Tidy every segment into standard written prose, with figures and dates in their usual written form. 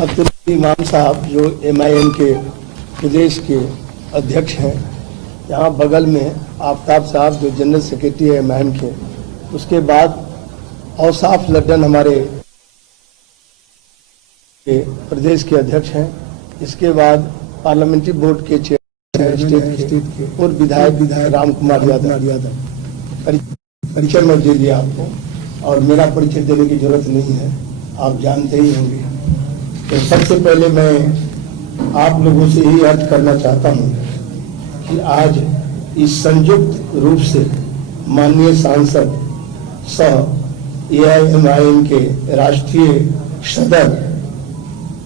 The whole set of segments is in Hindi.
अब्दुल इमाम साहब जो MIM के प्रदेश के अध्यक्ष हैं, यहाँ बगल में आफ्ताब साहब जो जनरल सेक्रेटरी है MIM के, उसके बाद औसाफ लड्डन हमारे प्रदेश के अध्यक्ष हैं, इसके बाद पार्लियामेंट्री बोर्ड के चेयरमैन स्टेट के और विधायक राम कुमार यादव। परिचय मैं दे दिया आपको और मेरा परिचय देने की जरूरत नहीं है, आप जानते ही होंगे। तो सबसे पहले मैं आप लोगों से यही अर्ज करना चाहता हूं कि आज इस संयुक्त रूप से माननीय सांसद सह AIMIM के राष्ट्रीय सदर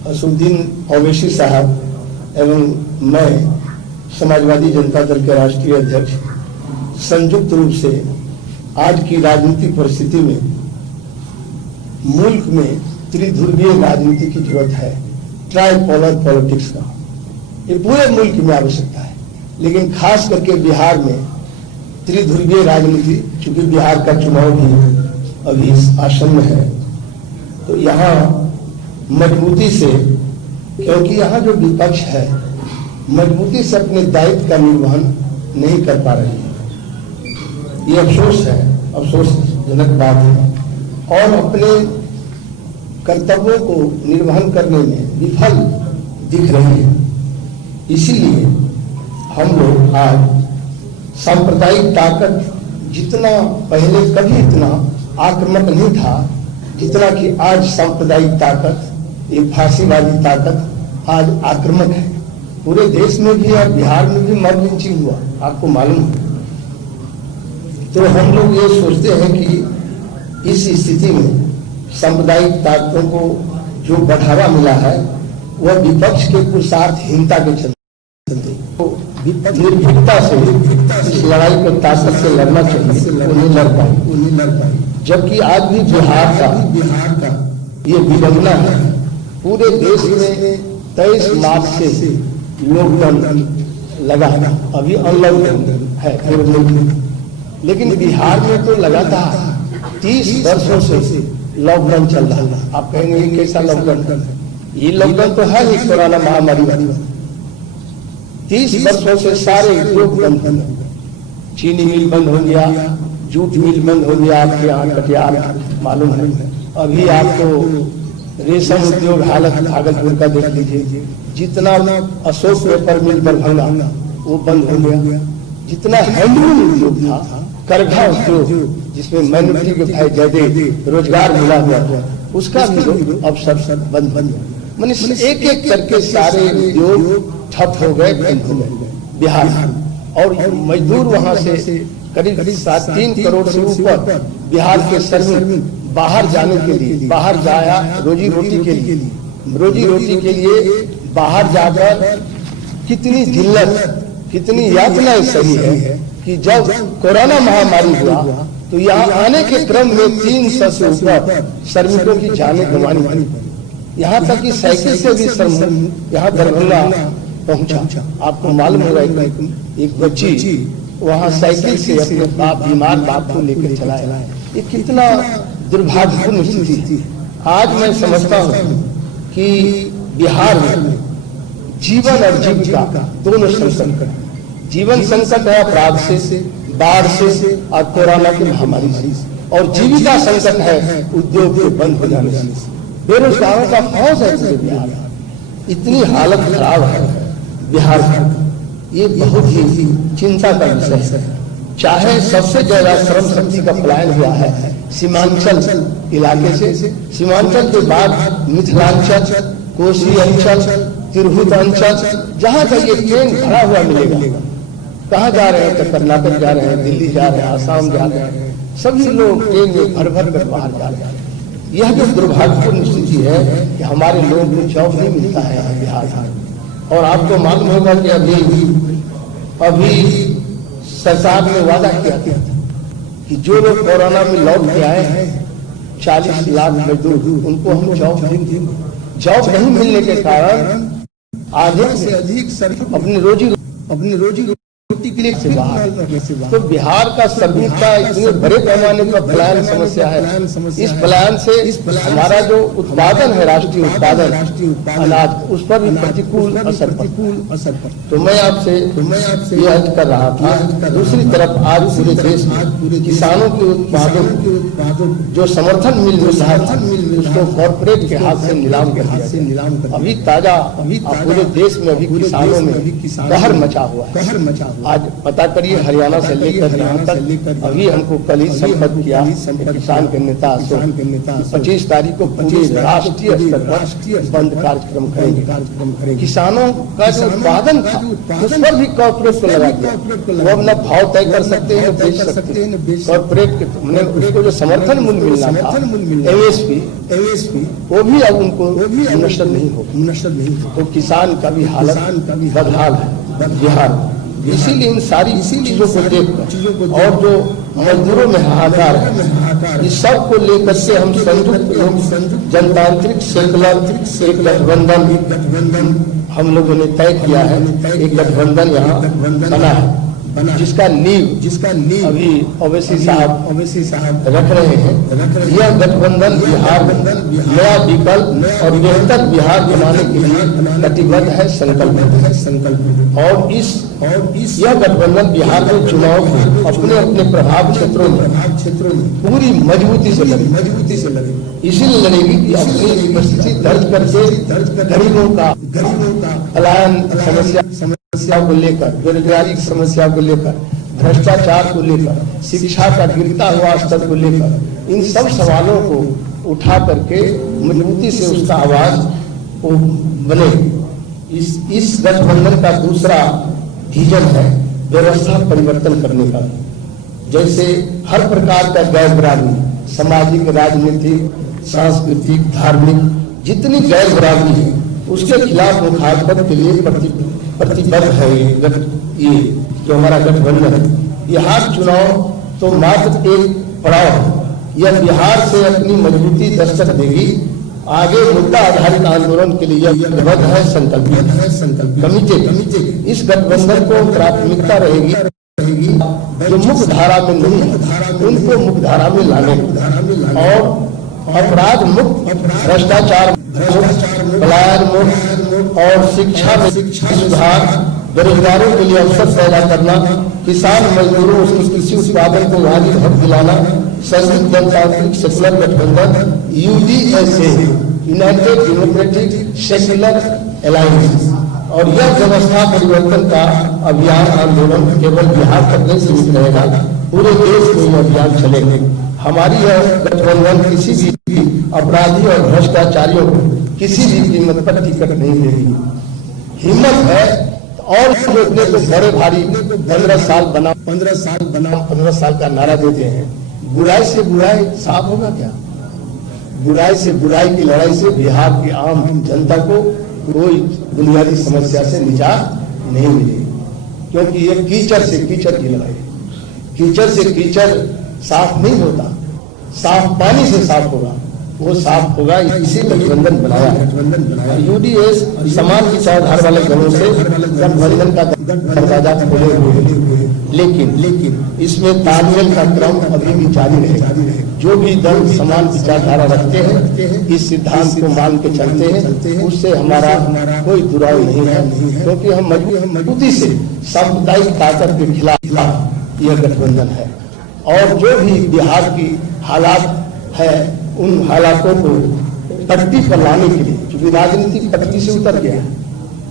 असुद्दीन ओवैसी साहब एवं मैं समाजवादी जनता दल के राष्ट्रीय अध्यक्ष संयुक्त रूप से आज की राजनीतिक परिस्थिति में मुल्क में त्रिध्रुवीय राजनीति की जरूरत है, ट्राइपोलर पॉलिटिक्स का। ये पूरे मुल्क में आवश्यकता है, लेकिन खास करके बिहार में त्रिध्रुवीय राजनीति, चूंकि बिहार का चुनाव भी अभी आसन्न है, तो यहाँ मजबूती से, क्योंकि यहाँ जो विपक्ष है मजबूती से अपने दायित्व का निर्वहन नहीं कर पा रही है। ये अफसोस है, अफसोसजनक बात है, और अपने कर्तव्यों को निर्वहन करने में विफल दिख रही है। इसीलिए हम लोग आज सांप्रदायिक ताकत, जितना पहले कभी इतना आक्रामक नहीं था जितना कि आज सांप्रदायिक ताकत, एक फांसीवादी ताकत आज आक्रामक है। पूरे देश में भी और बिहार में भी मॉब लिंचिंग हुआ, आपको मालूम है। तो हम लोग ये सोचते हैं कि इस स्थिति में सांप्रदायिक ताकतों को जो बढ़ावा मिला है वह विपक्ष के पुरुषार्थहीनता के चलते, तो निर्भीकता से इस लड़ाई को ताकत से लड़ना चाहिए, वो नहीं लड़ पाई। जबकि आज भी बिहार का ये विडंबना है, पूरे देश में 23 मार्च से लॉकडाउन लगा है, अभी अनलॉकडाउन है पूरे मुल्क में, लेकिन बिहार में तो लगातार 30 वर्षों से लॉकडाउन चल रहा है। आप कहेंगे ये कैसा लॉकडाउन है? ये लॉकडाउन तो है ही कोरोना महामारी वाली। 30 वर्षों से सारे उद्योग बंद हो गए, चीनी मिल बंद हो गया, जूट मिल बंद हो गया, आपके यहाँ कटिहार मालूम है। अभी आपको रेशम उद्योग हालत भागलपुर का देख लीजिए, जितना अशोक पेपर मिल दरभंगा वो बंद हो गया, जितना हैंडलूम उद्योग था, करघा उद्योग जिसमें मैन्युफैक्चरिंग के भाई ज्यादा रोजगार मिला हुआ था, उसका भी अब सब बंद। माने एक एक करके सारे उद्योग ठप हो गए, बंद हो गए बिहार। और मजदूर वहां से करीब 3 करोड़ से ऊपर बिहार के श्रमिक बाहर जाने के लिए, बाहर जाया रोजी रोटी के लिए बाहर जाकर कितनी जिल्लत, कितनी यातनाएं सही है कि जब कोरोना महामारी हुआ तो यहाँ आने के क्रम में 300 से ऊपर श्रमिकों की जानें गंवानी पड़ी। यहाँ तक कि साइकिल से भी श्रमिक यहाँ दरभंगा पहुंचा। आपको मालूम होगा एक बच्ची वहाँ साइकिल से अपने बीमार बाप को लेकर चला है। ये कितना दुर्भाग्यपूर्ण स्थिति है। आज मैं समझता हूँ कि बिहार में जीवन और जीविका दोनों संकट है। जीवन संकट है अपराध से, बाढ़ से और कोरोना की महामारी से, और जीविका संकट है उद्योग के बंद हो जाने से। बेरोजगारों का फौज है पूरे बिहार में, इतनी हालत खराब है बिहार की, ये बहुत ही चिंता का विषय है। चाहे सबसे ज्यादा श्रम शक्ति का पलायन हुआ है सीमांचल इलाके से, सीमांचल के बाद मिथिलांचल, कोसी अंचल, तिरहुत अंचल, जहाँ तक ये ट्रेन भरा हुआ मिलेगा। कहाँ जा रहे हैं? तो कर्नाटक जा रहे हैं, दिल्ली जा रहे हैं, आसाम जा रहे हैं, सभी लोग ट्रेन में भर भर कर बाहर जा रहे हैं। यह जो दुर्भाग्यपूर्ण स्थिति है कि हमारे लोगों को जॉब नहीं मिलता है बिहार में। और आपको मालूम होगा कि अभी सरकार ने वादा किया था कि जो लोग कोरोना में लौट के आए हैं 40 लाख मजदूर, उनको हम जॉब देंगे। जॉब नहीं मिलने के कारण आधे से अधिक अपनी रोजी क्लिक से बाहर। तो बिहार का सभी का इतने बड़े पैमाने पर पलायन समस्या है। इस पलायन से हमारा जो उत्पादन है, राष्ट्रीय उत्पादन अनाज, उस पर भी प्रतिकूल असर पड़ता। तो मैं आपसे ये अर्ज कर रहा था। दूसरी तरफ आज पूरे देश में किसानों के उत्पादों जो समर्थन मिल रहा था उसको कॉर्पोरेट के हाथ से नीलाम कर दिया। अभी ताजा पूरे देश में अभी किसानों में कहर मचा हुआ है। आज पता करिए हरियाणा से लेकर यहाँ तक अभी हमको कल ही संपर्क किया किसान के नेता 25 तारीख को पूरे राष्ट्रीय स्तर पर बंद कार्यक्रम करेंगे। किसानों का जो उत्पादन था उस पर भी कॉर्पोरेट को लगा दिया। वो अपना भाव तय कर सकते हैं, बेच सकते हैं। कॉर्पोरेट के उसको जो समर्थन मूल्य मिलना था एमएसपी वो भी अब उनको नष्ट नहीं हो। तो किसान का भी हालत बदहाल है बिहार। इसीलिए इन सारी चीजों को देखकर और जो मजदूरों में हाहाकार है, इस सब को लेकर से हम संयुक्त जनतांत्रिक सेकुलर गठबंधन हम लोगों ने तय किया है। एक गठबंधन यहाँ बना है जिसका नींव अभी ओवैसी साहब रख रहे हैं। यह गठबंधन बिहार नया विकल्प और बेहतर बिहार बनाने के लिए कटिबद्ध है, संकल्प। और यह गठबंधन बिहार में चुनाव को अपने अपने प्रभाव क्षेत्रों में पूरी मजबूती से लड़ेगी। इसीलिए लड़ेगी कि अपनी उपस्थिति दर्ज करके गरीबों का पलायन समस्या को लेकर, बेरोजगारी की समस्या को लेकर, भ्रष्टाचार को लेकर, शिक्षा का गिरता हुआ स्तर को लेकर, इन सब सवालों को उठा करके मजबूती से उसका आवाज बने। इस गठबंधन का दूसरा विजन है व्यवस्था परिवर्तन करने का। जैसे हर प्रकार का गैर बराबरी, सामाजिक, राजनीतिक, सांस्कृतिक, धार्मिक जितनी गैर बराबरी है उसके खिलाफ मुखातिबत के लिए प्रतिबद्ध है ये जो हमारा गठबंधन है। बिहार चुनाव तो मात्र एक पड़ाव है। यह बिहार से अपनी मजबूती दस्तक देगी। आगे मुद्दा आधारित आंदोलन के लिए यह प्रतिबद्ध है, संकल्पित कमिटी। इस गठबंधन को प्राथमिकता रहेगी जो मुख्य धारा में नहीं है उनको मुख्य धारा में लाने और अपराध मुक्त, भ्रष्टाचार, पलायन मुक्त और शिक्षा में सुधार, बेरोजगारों के लिए अवसर पैदा करना, किसान मजदूरों उसके कृषि उत्पादन को वाजिब हक दिलाना, संयुक्त जनतांत्रिक सेकुलर गठबंधन यूडीएसए, यूनाइटेड डेमोक्रेटिक सेकुलर अलायंस। और यह व्यवस्था परिवर्तन का अभियान आंदोलन केवल बिहार तक नहीं सीमित रहेगा, पूरे देश में यह अभियान चलेंगे। हमारी यह गठबंधन किसी भी अपराधी और भ्रष्टाचारियों को किसी भी कीमत पर टिकट नहीं देगी। हिम्मत है और रोकने को बड़े भारी 15 साल का नारा देते हैं। बुराई से बुराई साफ होगा क्या? बुराई से बुराई की लड़ाई से बिहार की आम जनता को कोई बुनियादी समस्या से निजात नहीं मिलेगी, क्योंकि ये कीचड़ से कीचड़ की लड़ाई। कीचड़ से कीचड़ साफ नहीं होता, साफ पानी से साफ होगा। वो साफ होगा, इसी गठबंधन बनाया। यूडीएस समान विचारधारा वाले दलों से गठबंधन का दरवाजा खोले हुए हैं, लेकिन इसमें तालमेल का क्रम अभी भी जारी रहेगा। जो भी दल समान विचारधारा रखते हैं, इस सिद्धांत को मान के चलते हैं, उससे हमारा कोई दुराव नहीं है, क्योंकि हम मजबूती से सांप्रदायिक ताकत के खिलाफ यह गठबंधन है। और जो भी बिहार की हालात है उन हालातों को पटरी पर लाने के लिए, क्योंकि राजनीतिक पटरी से उतर गया,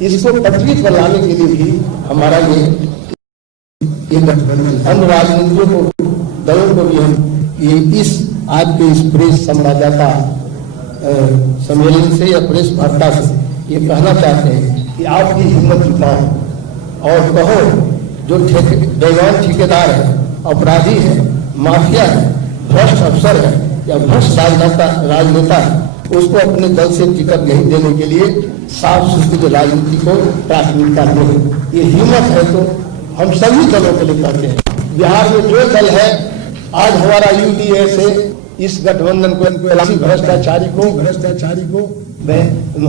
इसको पटरी पर लाने के लिए भी हमारा ये गठबंधन, अन्य राजनीतियों को, दलों को भी हम ये इस आज के इस प्रेस संवाददाता सम्मेलन से या प्रेस वार्ता से ये कहना चाहते हैं कि आपकी हिम्मत जुटाओ और कहो जो बेईमान ठेकेदार है, अपराधी है, माफिया है, भ्रष्ट अफसर है या भ्रष्ट राजनेता है, उसको अपने दल से टिकट नहीं देने के लिए साफ सुथरी राजनीति को प्राथमिकता दें। ये हिम्मत है तो हम सभी दलों के लिए कहते हैं। बिहार में जो दल है आज हमारा यूडीएस है, इस गठबंधन को भ्रष्टाचारी को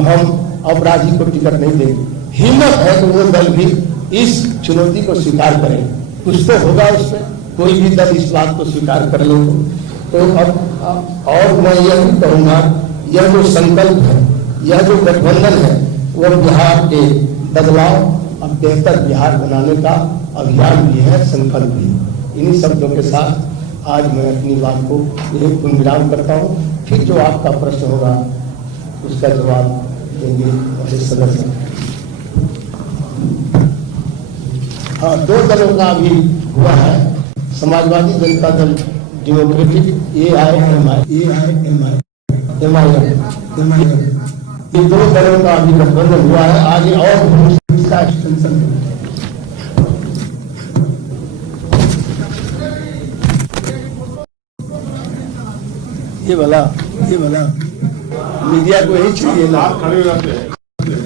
हम अपराधी को टिकट नहीं देंगे। हिम्मत है तो वो दल भी इस चुनौती को स्वीकार करें। कुछ तो होगा उसमें, कोई भी दल इस बात को स्वीकार कर ले तो अब और मैं यह भी कहूँगा, यह जो संकल्प है, यह जो गठबंधन है, वह बिहार के बदलाव और बेहतर बिहार बनाने का अभियान भी है, संकल्प भी। इन्हीं शब्दों के साथ आज मैं अपनी बात को यही पूर्णविराम करता हूँ। फिर जो आपका प्रश्न होगा उसका जवाब देंगे हमारे सदस्य। हाँ, 2 दलों का अभी हुआ है, समाजवादी जनता दल डेमोक्रेटिक AIMI, ये 2 दलों का अभी गठबंधन हुआ है। आगे और इसका एक्सटेंशन है। ये भला मीडिया को यही चाहिए ना, खड़े हो जाते हैं,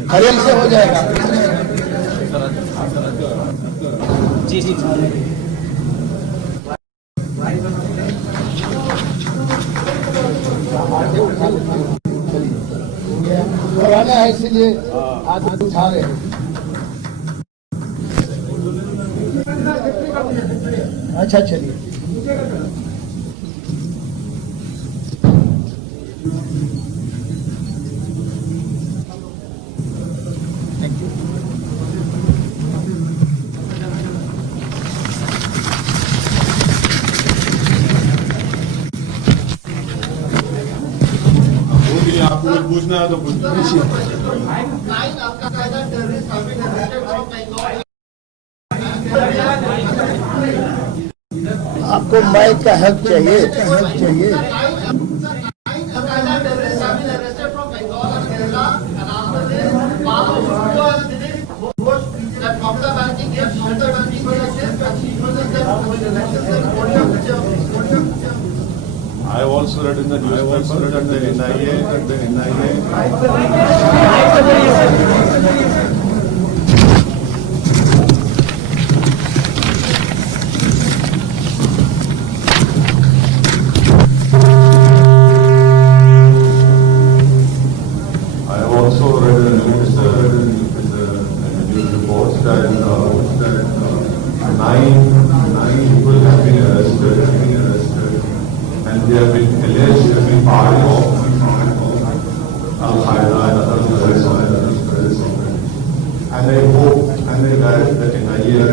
खड़े से हो जाएगा। जी कराना है, इसीलिए आज उठा रहे हैं। अच्छा चलिए। आपको पूछना है तो पूछिए। आपको माइक का हेल्प चाहिए। I have also read in the newspaper that the NIA news reports that 9 people have been arrested, and they have been alleged to be part of Al-Qaeda and other terrorists. And I hope and I guide that in a year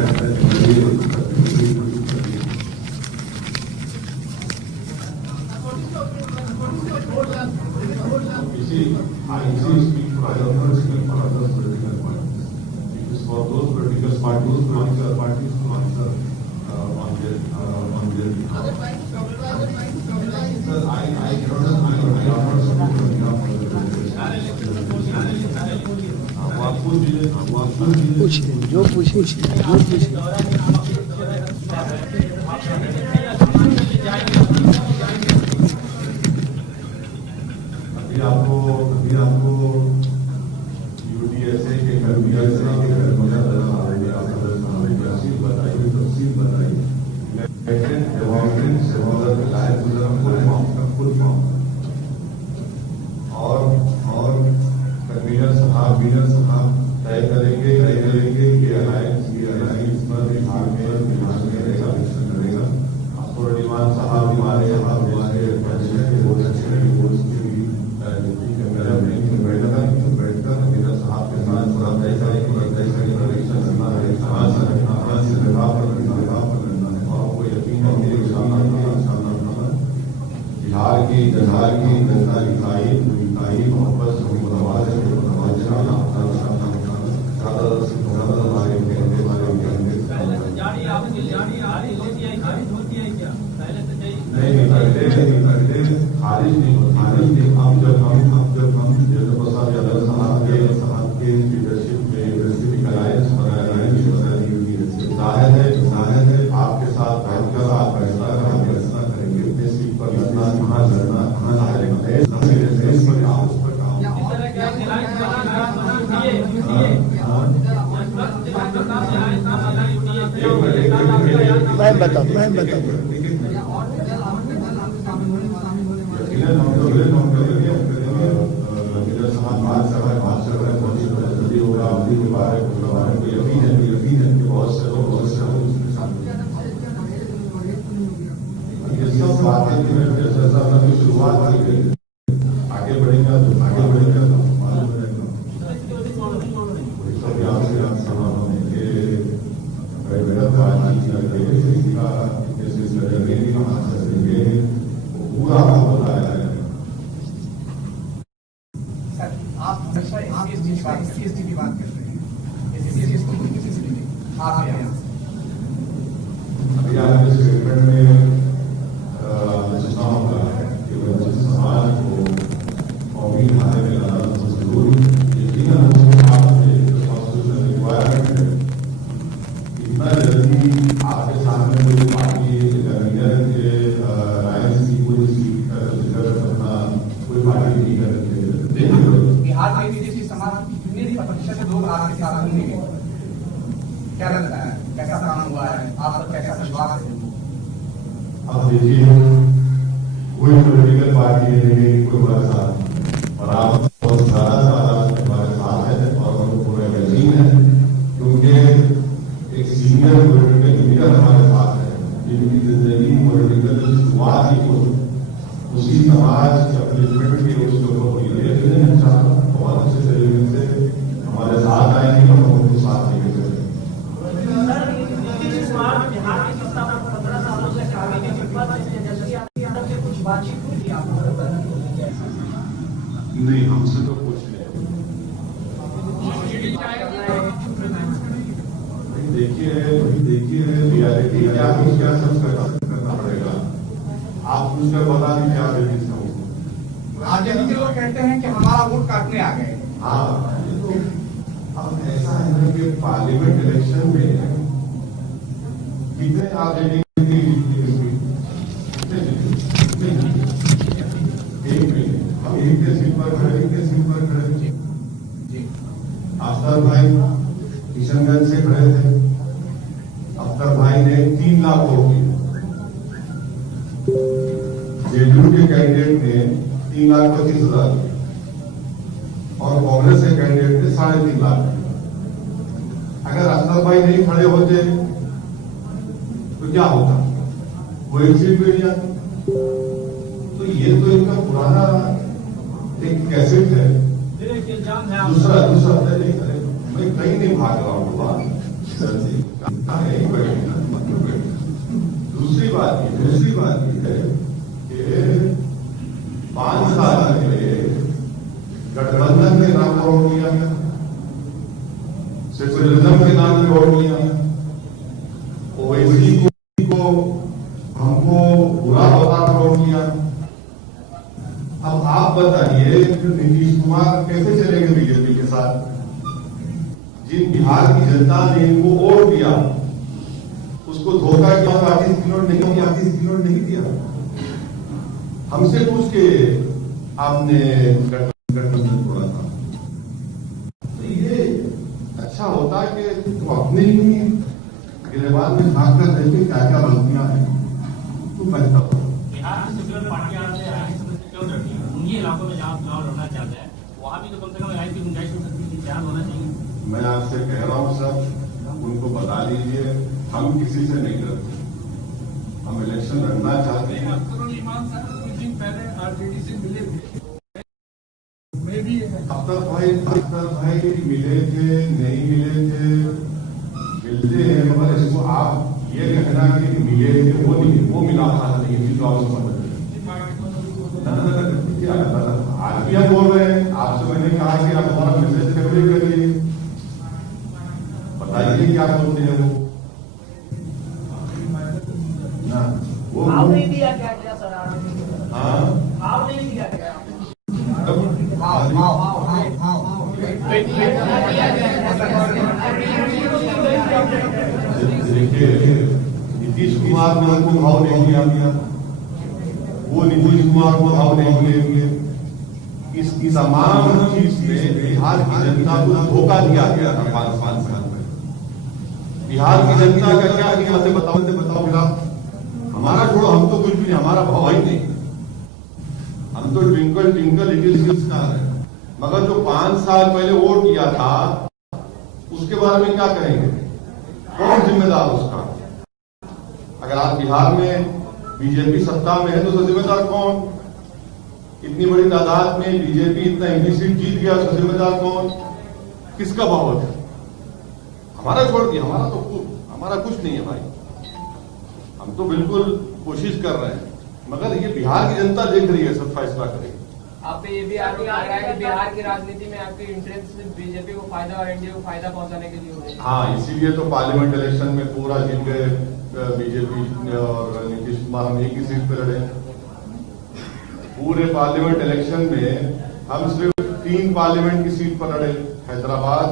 you see, I speak for others, speak for other political parties. It is for those political parties to answer on their behalf. Sir, I अभी आपको UDSA के कर्मियों से तफसील बताई और कन्वीनर साहब तय करेंगे कि अलायंस पर बिहार में करेगा। अफरोडीमान साहब हमारे अध्यक्ष हैं, बहुत अच्छे हैं, उसके भी बैठकर कन्वीनर साहब के साथ पूरा तय करेंगे और वो यकीन है कि बिहार की जनता इकाई मोहब्बत खारिज नहीं। अब जब हम जेलर साहब के लीडरशिप में अलायंस बनाई जाहिर है आपके साथ बैठकर आप फैसला करेंगे किस सीट पर लड़ना, कहाँ लड़ना, कहाँ मैं बताऊँ बात कर रहे हैं, बहुत जल्दी होगा। बहुत से लोग उसके साथ ये सब बातें जैसा शुरुआत की गई, आगे बढ़ेगा तो आगे बढ़ेगा तो मालूम रहेगा। सब यहाँ से आप समारोह में बड़ा बातचीत करके किसी का किसी लड़के की कहाँ से देंगे वो पूरा आपको बताया जाएगा। आप हमेशा एससी की बात करते हैं, आप अभी आपके स्टेटमेंट में सुना होगा कि वंचित समाज को कौमी ढांचे में लाना बहुत जरूरी है। यकीनन आपने कॉन्स्टिट्यूशन रिक्वायरमेंट है, इतना जल्दी आपके सामने कोई पार्टी कन्वीनर के राय की कोई सीट का जिक्र करना कोई पार्टी नहीं करती। बिहार में एससी समाज कितने प्रतिशत लोग आपके साथ होंगे, क्या लगता है, कैसा काम हुआ है, आप पर कैसा विश्वास है? अब देखिए, कोई पॉलिटिकल पार्टी है कोई हमारे साथ, और आप बहुत ज्यादा हमारे साथ है और हम पूरा यकीन है, क्योंकि एक सीनियर पॉलिटिकल लीडर हमारे साथ है जिनकी जिंदगी पॉलिटिकल शुरुआत ही हो उसी समाज अपलिफ्टमेंट के उसके ऊपर हुई है। बहुत अच्छे तरीके से हमारे साथ आएंगे और हम उनके साथ लेके चलेंगे। नहीं, हमसे तो कुछ नहीं। देखिए रियलिटी क्या कुछ क्या सब करना पड़ेगा। आप कुछ कर बता दीजिए, आप आरजेडी के लोग कहते हैं कि हमारा वोट काटने आ गए। हाँ, अब ऐसा है ना कि पार्लियामेंट इलेक्शन में कितने आरजेडी एक के सीट पर खड़े, एक के सीट पर खड़े। अफ्तर भाई किशनगंज से खड़े थे, अफ्तर भाई ने 3 लाख वोट दिए, जेडीयू के कैंडिडेट ने 3,25,000 और कांग्रेस के कैंडिडेट ने 3.5 लाख। अगर अफ्तर भाई नहीं खड़े होते तो क्या होता, वो एक सीट भी नहीं आती। तो ये तो इनका पुराना एक कैसेट है। दूसरा मैं कहीं नहीं भाग रहा हूँ। दूसरी बात ये है कि 5 साल पहले गठबंधन के नाम पर वोट किया, सेकुलरिज्म के नाम पर वोट किया, ओवैसी को हमको बुरा होता वोट किया। अब आप बताइए नीतीश कुमार कैसे चलेंगे बीजेपी के साथ, जिन बिहार की जनता ने इनको वोट दिया उसको धोखा किया, 38 किलोमीटर नहीं दिया। हमसे पूछ के आपने गठबंधन तोड़ा था। तो ये अच्छा होता है कि तुम अपने ही गिरेबान में झांक कर देखे क्या क्या गलतियां हैं, तुम बेहतर हो। बिहार में सेकुलर पार्टियां क्यों लड़ती है? उन्हीं इलाकों में जहाँ चुनाव लड़ना चाहते हैं वहाँ भी तो कम से कम राय की गुंजाइश हो सकती है, ध्यान होना चाहिए। मैं आपसे कह रहा हूँ सर, उनको बता दीजिए हम किसी से नहीं डरते, हम इलेक्शन लड़ना चाहते हैं। कुछ दिन पहले आरजेडी से मिले थे, अख्तर भाई मिले थे नहीं मिले थे, मिलते हैं, मगर इसको आप ये कहना कि मिले थे वो नहीं, वो मिला था नहीं, आज भी हम बोल रहे हैं आपसे। मैंने कहा कि आप हमारा मैसेज कन्वे करिए, बताइए क्या बोलते हैं वो भाव नहीं दिया क्या सर? हाँ, भाव नहीं दिया क्या? देखिए नीतीश कुमार ने उनको भाव नहीं दिया, वो नीतीश कुमार को भाव नहीं दिए। इस तमाम चीज में बिहार की जनता को धोखा दिया गया था 5 साल में। बिहार की जनता का क्या कीमत है बताओ फिर आप। हमारा छोड़ो, हम तो कुछ भी नहीं, हमारा भाव ही नहीं, हम तो ट्विंकल ट्विंकल लिटिल स्टार है। मगर जो 5 साल पहले वोट किया था उसके बारे में क्या कहेंगे? कौन जिम्मेदार उसका? अगर आज बिहार में बीजेपी सत्ता में है तो उसका जिम्मेदार कौन? इतनी बड़ी तादाद में बीजेपी इतना एमपी सीट जीत गया, उसका जिम्मेदार कौन? किसका बहुत है? हमारा छोड़ दिया, हमारा कुछ नहीं है भाई। हम तो बिल्कुल कोशिश कर रहे हैं, मगर ये बिहार की जनता देख रही है, सब फैसला करेगी। आप पे ये भी आरोप लग रहा है कि बिहार की राजनीति में आपके इंटरेस्ट बीजेपी को फायदा और एनडीए को फायदा पहुंचाने के लिए हो रहे हैं। हाँ, इसीलिए तो पार्लियामेंट इलेक्शन में पूरा जीत गए बीजेपी और नीतीश कुमार। हम एक ही सीट पे लड़े। पूरे पार्लियामेंट इलेक्शन में हम सिर्फ 3 पार्लियामेंट की सीट पर लड़े, हैदराबाद,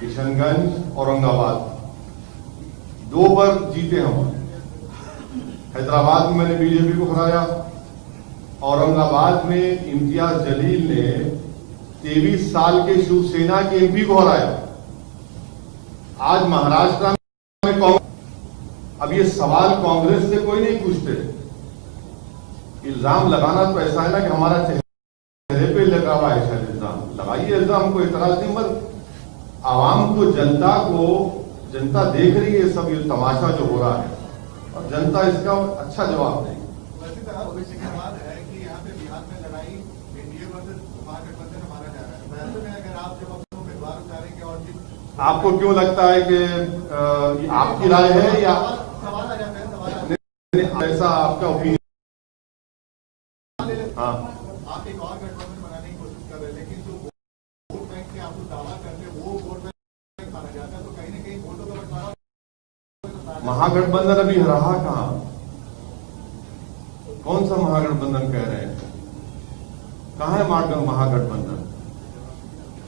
किशनगंज, औरंगाबाद। 2 पर जीते हम। हैदराबाद में मैंने बीजेपी को हराया, औरंगाबाद में इम्तियाज जलील ने 23 साल के शिवसेना के एमपी को हराया। आज महाराष्ट्र में कांग्रेस। अब ये सवाल कांग्रेस से कोई नहीं पूछते। इल्जाम लगाना तो ऐसा है ना कि हमारा चेहरे पे लगा हुआ है, शायद इल्जाम लगाइए, इल्जाम हमको इतराज नहीं, मगर आवाम को, जनता देख रही है सब ये तमाशा जो हो रहा है, और जनता इसका अच्छा जवाब देगी। आपको क्यों लगता है कि आपकी राय है या ऐसा आपका ओपिनियन? हाँ, आप एक और गठबंधन बनाने की कोशिश कर रहे हैं, लेकिन जो वोट बैंक के आप दावा करते हैं वो वोट बैंक माना जाता है, तो कहीं ना कहीं वोटों का बंटवारा। महागठबंधन अभी रहा कहां? कौन सा महागठबंधन कह रहे हैं? कहां है महागठबंधन?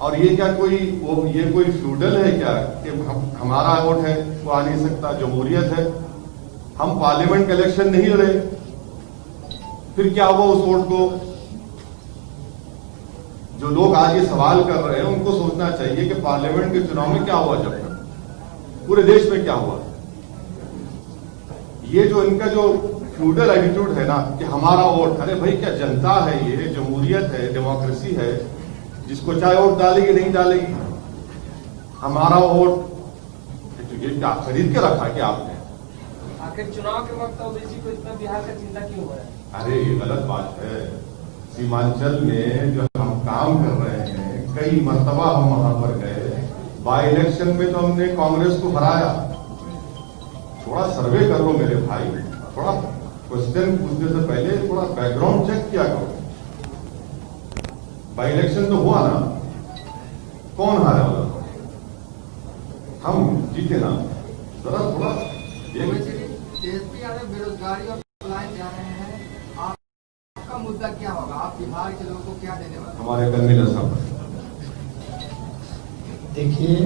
और ये क्या ये कोई फ्यूडल है क्या कि हमारा वोट है वो आ नहीं सकता? जमहूरियत है। हम पार्लियामेंट का इलेक्शन नहीं लड़े, फिर क्या हुआ उस वोट को? जो लोग आज ये सवाल कर रहे हैं उनको सोचना चाहिए कि पार्लियामेंट के चुनाव में क्या हुआ, जब तक पूरे देश में क्या हुआ। ये जो इनका जो फ्यूडल एटीट्यूड है ना कि हमारा वोट, अरे भाई क्या जनता है, ये जमहूरियत है, डेमोक्रेसी है, जिसको चाहे वोट डालेगी नहीं डालेगी, हमारा वोट। तो ये क्या खरीद के रखा कि आपने? आखिर चुनाव के वक्त ओबीसी को इतना बिहार का चिंता क्यों हो रहा है? अरे ये गलत बात है। सीमांचल में जो हम काम कर रहे हैं, कई मर्तबा हम वहां पर गए, बाई इलेक्शन में तो हमने कांग्रेस को हराया। थोड़ा सर्वे कर लो मेरे भाई, थोड़ा क्वेश्चन पूछने से पहले थोड़ा बैकग्राउंड चेक किया करो। बाई इलेक्शन तो हुआ ना, कौन हारा? हम जीते ना। जरा थोड़ा तेजस्वी यादव बेरोजगारी और पलायन जा रहे हैं, आपका मुद्दा क्या होगा? आप बिहार के लोगों को क्या देने वाले? हमारे कन्वीनर साहब, देखिए,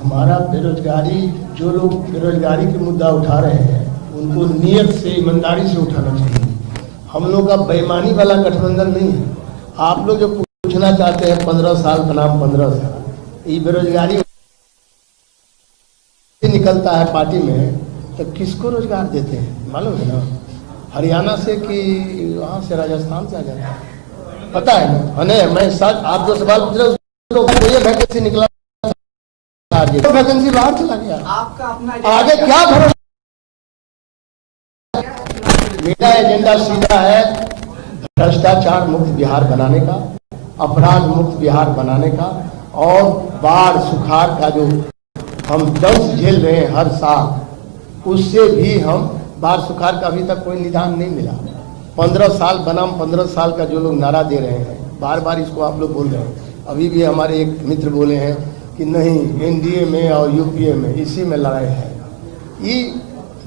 हमारा बेरोजगारी, जो लोग बेरोजगारी के मुद्दा उठा रहे हैं उनको नियत से, ईमानदारी से उठाना चाहिए। हम लोग का बेईमानी वाला गठबंधन नहीं है। आप लोग जो पूछना चाहते हैं 15 साल बनाम 15 साल, ये बेरोजगारी निकलता है पार्टी में तो किसको रोजगार देते हैं मालूम है ना? हरियाणा से कि वहां से, राजस्थान से आ जाता है, पता है ना? नहीं, मैं सच, आप जो सवाल पूछ रहे हो, ये वैकेंसी निकला, वैकेंसी बाहर चला गया, आपका अपना आगे क्या भरोसा? मेरा एजेंडा सीधा है भ्रष्टाचार मुक्त बिहार बनाने का, अपराध मुक्त बिहार बनाने का, और बाढ़ सुखाड़ का जो हम दंश झेल रहे हैं हर साल, उससे भी हम, बाढ़ सुखाड़ का अभी तक कोई निदान नहीं मिला। 15 साल बनाम 15 साल का जो लोग नारा दे रहे हैं, बार बार इसको आप लोग बोल रहे हैं। अभी भी हमारे एक मित्र बोले हैं कि नहीं, एनडीए में और यूपीए में इसी में लड़ाई है। ये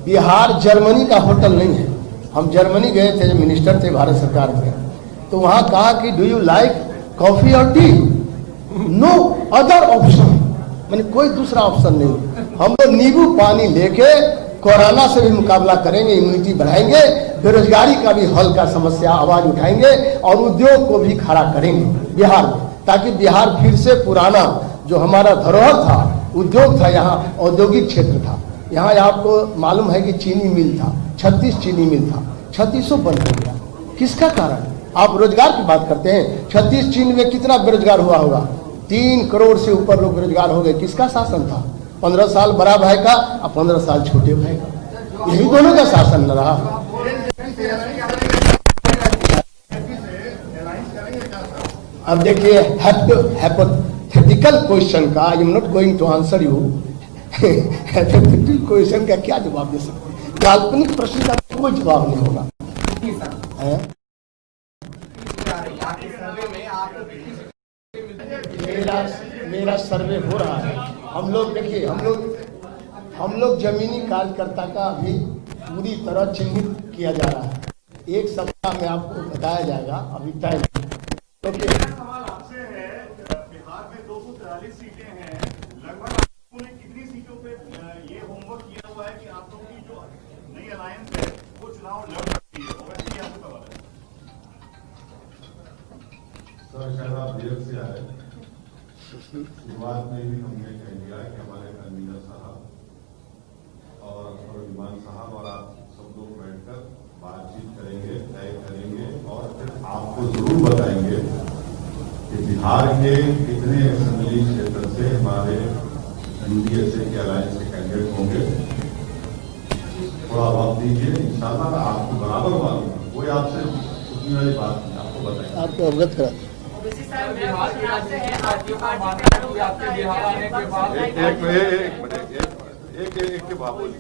बिहार जर्मनी का होटल नहीं है। हम जर्मनी गए थे, मिनिस्टर थे भारत सरकार में, तो वहां कहा कि डू यू लाइक कॉफी और टी? नो अदर ऑप्शन, मैंने कोई दूसरा ऑप्शन नहीं। हम लोग नींबू पानी लेके कोरोना से भी मुकाबला करेंगे, इम्यूनिटी बढ़ाएंगे, बेरोजगारी का भी हल का समस्या आवाज उठाएंगे, और उद्योग को भी खड़ा करेंगे बिहार में, ताकि बिहार फिर से पुराना जो हमारा धरोहर था, उद्योग था, यहाँ औद्योगिक क्षेत्र था। यहाँ आपको मालूम है कि चीनी मिल था, 36 चीनी मिल था, 36 बंद हो गया। किसका कारण? आप रोजगार की बात करते हैं, 36 चीनी में कितना बेरोजगार हुआ होगा? 3 करोड़ से ऊपर लोग बेरोजगार हो गए। किसका शासन था? 15 साल बड़ा भाई का और 15 साल छोटे भाई का, यही दोनों का शासन न रहा। अब देखिए हाइपोथेटिकल क्वेश्चन का, I am not going to answer you. Hypothetical question का क्या जवाब दे सकते हैं? काल्पनिक प्रश्न का कोई जवाब नहीं होगा। मेरा सर्वे हो रहा है। हम लोग देखिए, हम लोग जमीनी कार्यकर्ता का अभी पूरी तरह चिन्हित किया जा रहा है। एक सप्ताह में आपको बताया जाएगा, अभी तय। सवाल आपसे है, बिहार में 243 सीटें हैं, लगभग आपने कितनी सीटों पे ये होमवर्क किया हुआ है कि आप लोग की जो नई अलायंस है वो चुनाव लड़ सकती है? वैसे ही आपको सवाल है सर, शायद आप देर से आए। शुरुआत में ही हमने कह दिया कि हमारे कन्वीनर साहब और विमान साहब और आप सब लोग बैठकर बातचीत करेंगे, तय करेंगे और फिर आपको जरूर बताएंगे कि बिहार के कितने असेंबली क्षेत्र से हमारे यूडीएसए के अलायंस के कैंडिडेट होंगे। थोड़ा वक्त दीजिए, इंशाल्लाह आपको बराबर मालूम, कोई आपसे पूछने वाली बात नहीं, आपको बताएंगे, आपको अवगत करा। बिहार की राजनीति में पार्टियों का मानना है कि आपके बिहार आने के बाद एक के बाद बोलिए।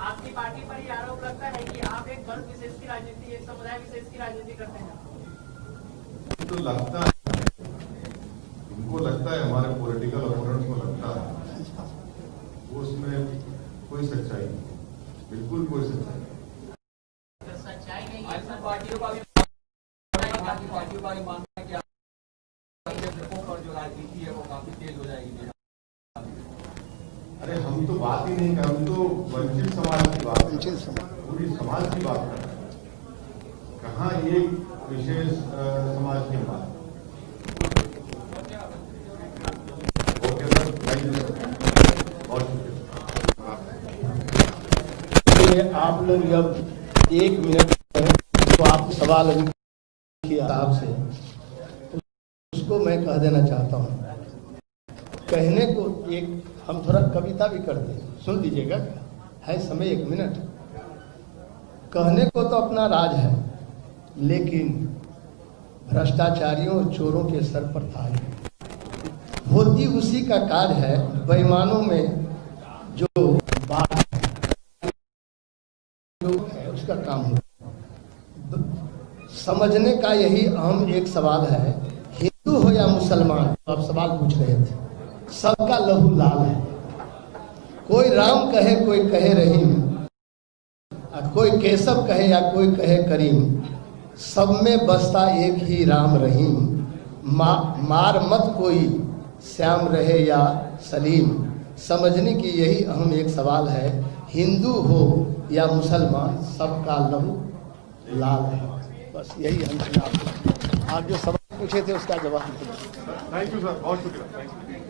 आपकी पार्टी पर ये आरोप लगता है कि आप एक वर्ग विशेष की राजनीति, एक समुदाय विशेष की राजनीति करते हैं। तो लगता है, उनको लगता है, हमारे पॉलिटिकल अपोनेंट को लगता है, वो उसमें कोई सच्चाई नहीं, बिल्कुल कोई सच्चाई नहीं। सच्चाई नहीं है। पार्टियों का पार्टियों का मानना है कि पर जो राजनीति है वो काफी तेज हो जाएगी। अरे हम तो बात ही नहीं कर, हम तो वंचित समाज की बात, वंचित समाज, पूरी समाज की बात कर रहे हैं। कहाँ एक विशेष समाज की बात। Okay sir, thank you sir, बहुत शुक्रिया। आप लोग जब 1 मिनट तो आप सवाल अभी किया साहब से, उसको मैं कह देना चाहता हूँ। कहने को एक हम थोड़ा कविता भी करते हैं, सुन लीजिएगा, है समय 1 मिनट। कहने को तो अपना राज है, लेकिन भ्रष्टाचारियों और चोरों के सर पर ताज है। होती उसी का काज है, बेईमानों में जो बात है उसका काम हो। समझने का यही अहम एक सवाल है, हिंदू हो या मुसलमान, आप सवाल पूछ रहे थे, सबका लहू लाल है। कोई राम कहे, कोई कहे रहीम, कोई केशव कहे या कोई कहे करीम, सब में बसता एक ही राम रहीम। मार मत कोई, श्याम रहे या सलीम। समझने की यही अहम एक सवाल है, हिंदू हो या मुसलमान, सबका लहू लाल है। बस यही हम आप जो सवाल पूछे थे उसका जवाब। थैंक यू सर, बहुत शुक्रिया, थैंक यू।